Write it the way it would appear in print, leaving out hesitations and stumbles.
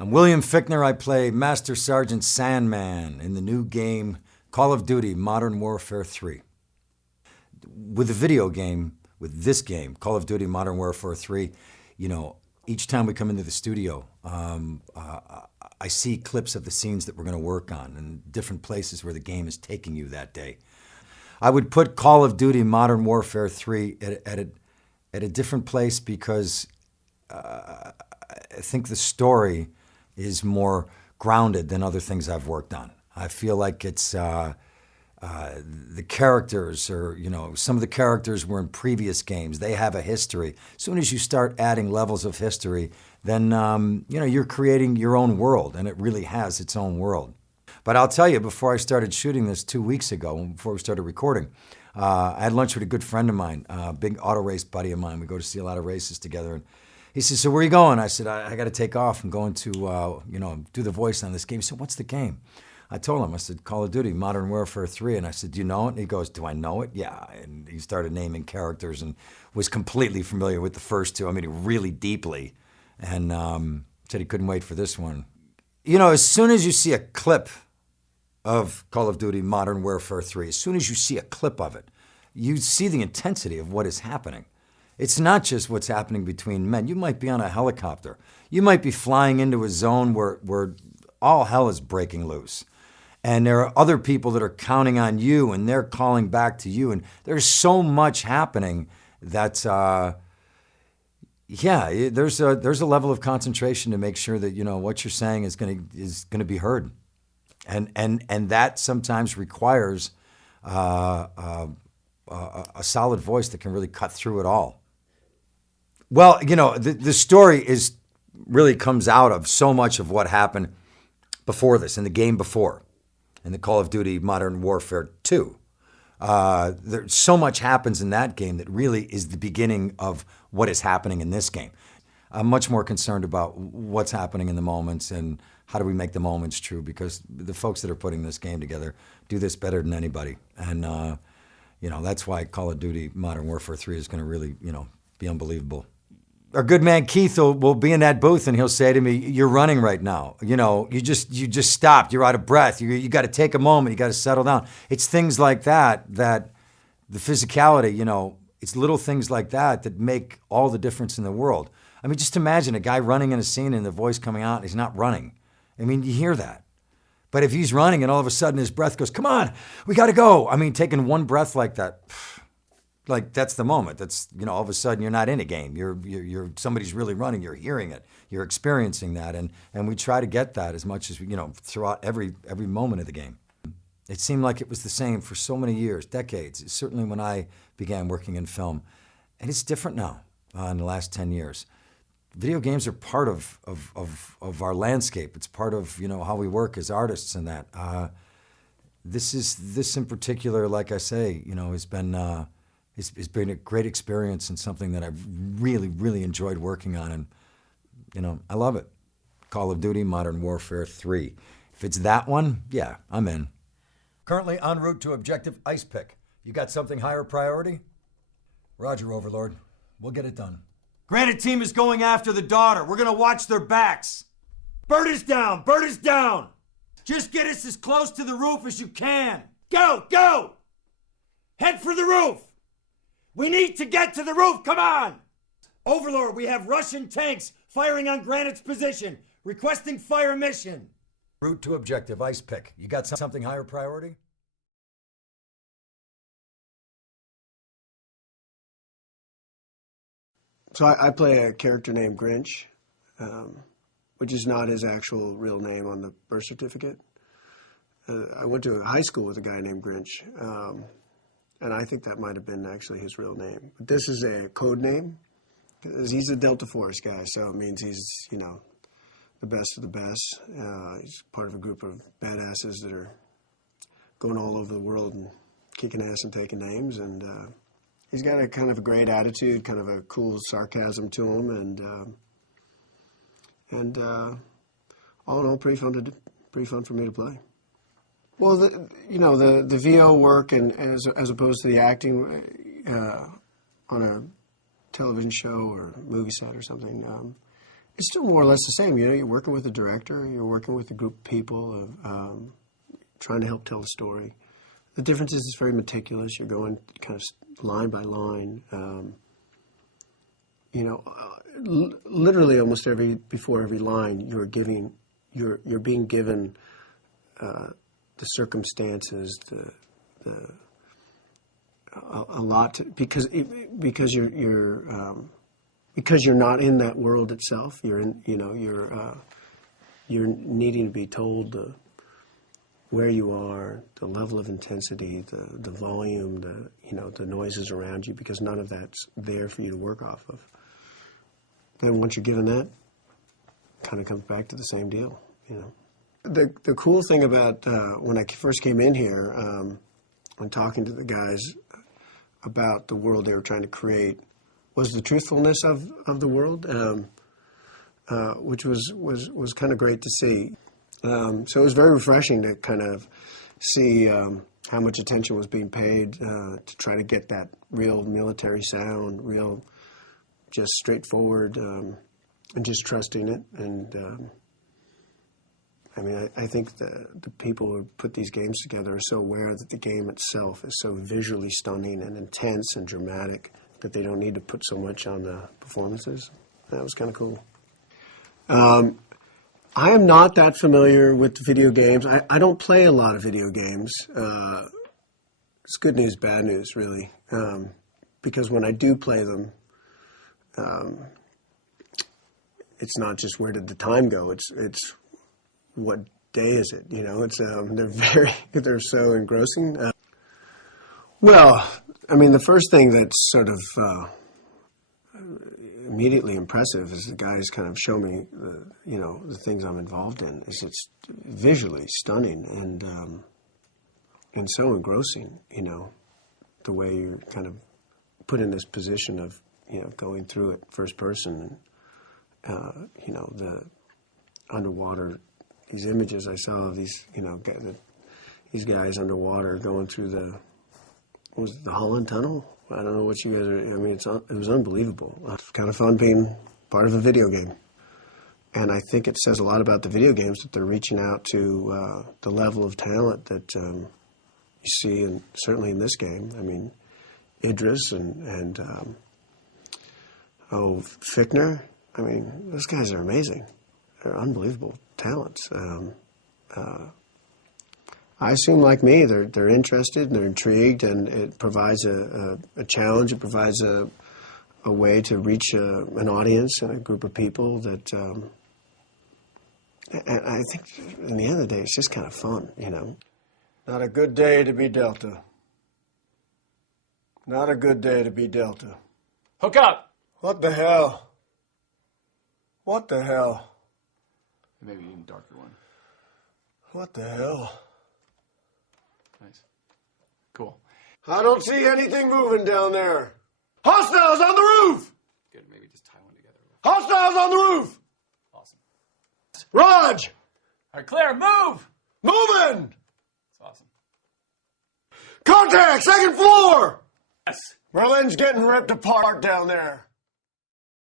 I'm William Fichtner. I play Master Sergeant Sandman in the new game Call of Duty Modern Warfare 3. With the video game, with this game, Call of Duty Modern Warfare 3, each time we come into the studio, I see clips of the scenes that we're going to work on and different places where the game is taking you that day. I would put Call of Duty Modern Warfare 3 at a different place because I think the story is more grounded than other things I've worked on. I feel like it's the characters, or some of the characters were in previous games. They have a history. As soon as you start adding levels of history, then you're creating your own world, and it really has its own world. But I'll tell you, before I started shooting this 2 weeks ago, before we started recording, I had lunch with a good friend of mine, a big auto race buddy of mine. We go to see a lot of races together, and he said, "So where are you going?" I said, I got to take off. I'm going to, do the voice on this game. He said, "What's the game?" I told him, I said, "Call of Duty Modern Warfare 3. And I said, "Do you know it?" And he goes, "Do I know it?" "Yeah." And he started naming characters and was completely familiar with the first two. I mean, really deeply. And said he couldn't wait for this one. As soon as you see a clip of Call of Duty Modern Warfare 3, as soon as you see a clip of it, you see the intensity of what is happening. It's not just what's happening between men. You might be on a helicopter. You might be flying into a zone where all hell is breaking loose. And there are other people that are counting on you, and they're calling back to you. And there's so much happening that, there's a level of concentration to make sure that, what you're saying is gonna be heard. And that sometimes requires a solid voice that can really cut through it all. Well, the story really comes out of so much of what happened before this, in the game before, in the Call of Duty Modern Warfare 2. So much happens in that game that really is the beginning of what is happening in this game. I'm much more concerned about what's happening in the moments and how do we make the moments true, because the folks that are putting this game together do this better than anybody. And, that's why Call of Duty Modern Warfare 3 is going to really, be unbelievable. Our good man Keith will be in that booth and he'll say to me, "You're running right now. You just stopped. You're out of breath. You got to take a moment. You got to settle down." It's things like that the physicality, it's little things like that make all the difference in the world. I mean, just imagine a guy running in a scene and the voice coming out and he's not running. I mean, you hear that. But if he's running and all of a sudden his breath goes, "Come on, we got to go." I mean, taking one breath like that, like that's the moment. That's, all of a sudden you're not in a game. You're somebody's really running. You're hearing it. You're experiencing that. And we try to get that as much as throughout every moment of the game. It seemed like it was the same for so many years, decades, certainly when I began working in film. And it's different now in the last 10 years. Video games are part of our landscape. It's part of, how we work as artists and that. This in particular, like I say, has been it's been a great experience and something that I've really, really enjoyed working on. And, I love it. Call of Duty Modern Warfare 3. If it's that one, yeah, I'm in. Currently en route to objective ice pick. You got something higher priority? Roger, Overlord. We'll get it done. Granite team is going after the daughter. We're going to watch their backs. Bird is down. Bird is down. Just get us as close to the roof as you can. Go, go. Head for the roof. We need to get to the roof. Come on. Overlord, we have Russian tanks firing on Granite's position. Requesting fire mission. Route to objective ice pick. You got something higher priority? So I play a character named Grinch, which is not his actual real name on the birth certificate. I went to a high school with a guy named Grinch, and I think that might have been actually his real name. But this is a code name, because he's a Delta Force guy, so it means he's, the best of the best. He's part of a group of badasses that are going all over the world and kicking ass and taking names, and he's got a kind of a great attitude, kind of a cool sarcasm to him, and all in all, pretty fun for me to play. Well, the VO work and as opposed to the acting on a television show or movie set or something, It's still more or less the same. You know, you're working with a director, you're working with a group of people, trying to help tell a story. The difference is it's very meticulous. You're going kind of line by line. You know, literally almost before every line, you're being given the circumstances, a lot because you're not in that world itself. You're needing to be told where you are, the level of intensity, the volume, the noises around you, because none of that's there for you to work off of. Then once you're given that, it kind of comes back to the same deal, you know. The cool thing about when I first came in here, when talking to the guys about the world they were trying to create, was the truthfulness of the world, which was kind of great to see. So it was very refreshing to kind of see how much attention was being paid to try to get that real military sound, real just straightforward, and just trusting it. And I mean, I think the people who put these games together are so aware that the game itself is so visually stunning and intense and dramatic that they don't need to put so much on the performances. That was kind of cool. I am not that familiar with video games. I don't play a lot of video games. It's good news, bad news, really. Because when I do play them, it's not just where did the time go. It's what day is it? You know, it's they're so engrossing. Well, I mean, the first thing that's sort of immediately impressive is the guys kind of show me, the things I'm involved in. It's visually stunning and so engrossing. You know, the way you're kind of put in this position of going through it first person, and the underwater. These images I saw of these these guys underwater going through the Holland Tunnel. I don't know what you guys are. I mean, it was unbelievable. It's kind of fun being part of a video game. And I think it says a lot about the video games that they're reaching out to the level of talent that you see, and certainly in this game. I mean, Idris and Fichtner. I mean, those guys are amazing. They're unbelievable talents. I assume, like me, they're interested and they're intrigued, and it provides a challenge. It provides a way to reach an audience and a group of people that. And I think, in the end of the day, it's just kind of fun, you know. Not a good day to be Delta. Not a good day to be Delta. Hook up! What the hell? What the hell? Maybe even darker one. What the hell? Nice. Cool. I don't see anything moving down there. Hostiles on the roof! Good, maybe just tie one together. Hostiles on the roof! Awesome. Raj! All right, Claire, move! Moving! That's awesome. Contact, second floor! Yes. Berlin's getting ripped apart down there.